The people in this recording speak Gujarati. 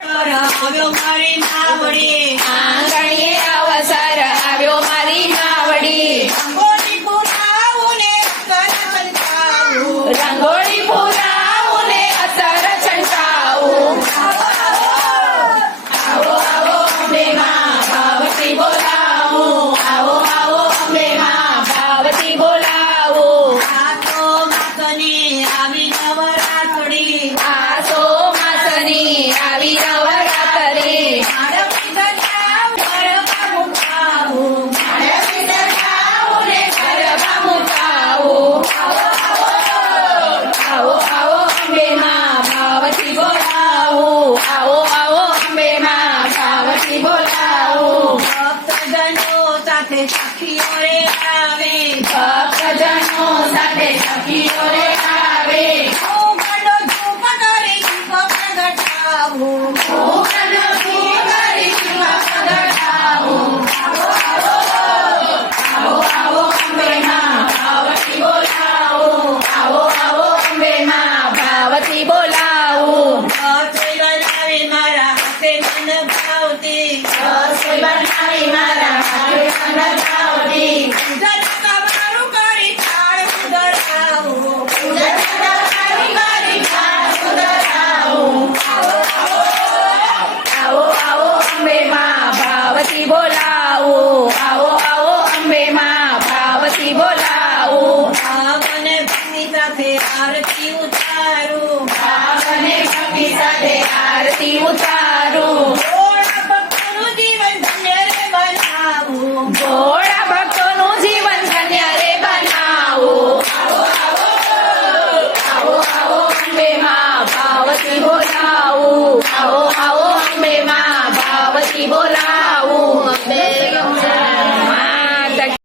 આવ્યો મારી નાવડી, આંગણીએ અવસર આવ્યો મારી નાવડી. રંગોળી પુરાવું ને અસર છંટાવું. રંગોળી પુરાવું ને અસર છંટાવું. આવો આવો અંબે માં ભાવથી બોલાવું. આવો આવો અંબે માં ભાવથી બોલાવું. આ તો માતની આવી નવરાત્રી, આસો માસની આવી નવરાત્રી. માળવી સજાવ ગરબા મૂકાવું. માળવી સજાવું ને ગરબા મૂકાવું. આવો આવો અંબે માં ભાવથી બોલાવું. આવો આવો અંબે માં ભાવથી બોલાવું. ભક્તજનો સાથે સખીઓ રે આવે, ભક્તજનો સાથે સખીઓ રે આવે. હું ગણો ધૂપ કરી દીપ પ્રગટાવું. હું કનો ધૂપ કરી દીપ પ્રગટાવું. આવો આવો અંબે માં ભાવથી બોલાવું. આવો આવો અંબે માં ભાવથી બોલાવું. રસોઈ બનાવી મારા હાથે મન ભાવતી, રસોઈ બનાવી મારા હાથે મન ભાવતી. પૂજન તમારું કરી થાળ ઉધરાવું. પૂજન તમારી કરી થાળ ઉધરાવું. આવો આવો અંબે માં ભાવથી બોલાવું. આવો આવો અંબે માં ભાવથી બોલાવું. ભાવ અને ભક્તિ સાથે આરતી ઉતારું. ભાવ અને ભક્તિ સાથે આરતી ઉતારું. ભોળા ભક્તોનું જીવન ધન્ય રે બનાવું. ભોળા ભક્તોનું જીવન ધન્ય રે બનાવું. આવો આવો અંબે માં ભાવથી બોલાવું. આવો આવો અંબે માં ભાવથી બોલાવું. અંબે